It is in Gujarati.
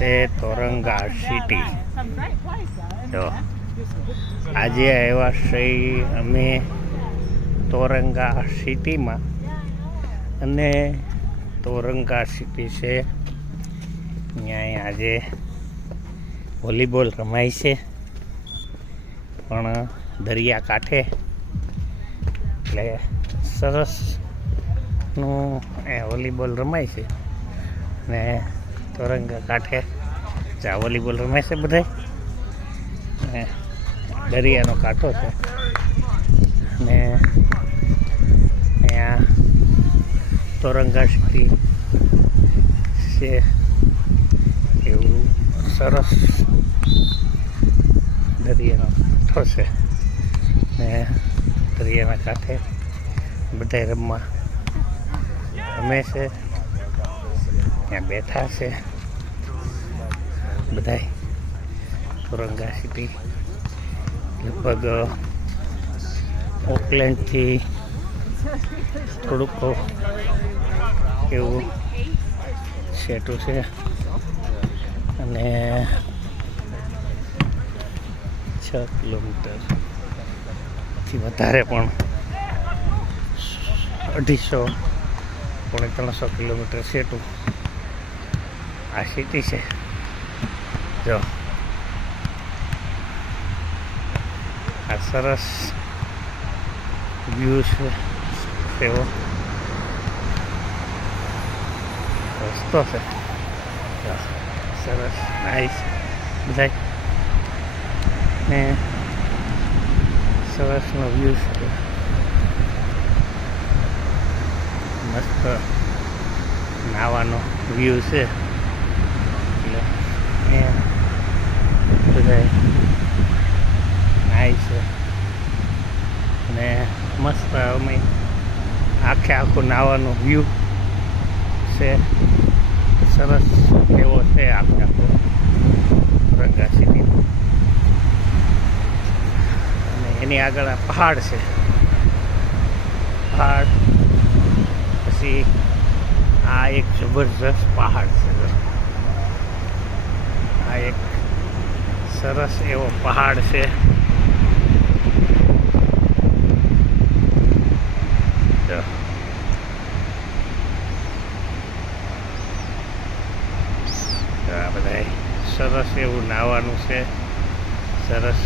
છે તોરંગા સિટી. તો આજે આવ્યા છીએ અમે તોરંગા સિટીમાં. અને તોરંગા સિટી છે. ત્યાં આજે વોલીબોલ રમાય છે. પણ દરિયા કાંઠે. એટલે સરસનું વોલીબોલ રમાય છે. ને તોરંગા કાંઠે. ચા વોલીબોલ રમે છે બધાય ને દરિયાનો કાંઠો છે. ને અહીંયા તોરંગા સિટી છે. એવું સરસ દરિયાનો કાંઠો છે. ને દરિયાના કાંઠે બધા રમવા રમે છે. ત્યાં બેઠા છે. બધાય. તોરંગા સિટી લગભગ ઓકલેન્ડથી થોડુંક એવું સેટું છે. અને છ કિલોમીટરથી વધારે પણ. અઢીસો, પોણે ત્રણસો કિલોમીટર સેટું આ સિટી છે. જો આ સરસ વ્યૂ છે એવો રસ્તો છે સરસ નાઈસ બધા ને સરસનો વ્યૂ છે મસ્ત નાવાનો વ્યૂ છે બધા નાઈસ છે અને મસ્ત અમે આખે આખું નાવાનો વ્યૂ છે. સરસ એવો છે આખે આખો રંગા સિટી. અને એની આગળ આ પહાડ છે. પહાડ. પછી આ એક જબરજસ્ત પહાડ છે. આ એક સરસ એવો પહાડ છે. આ બધા સરસ એવું નાહવાનું છે. સરસ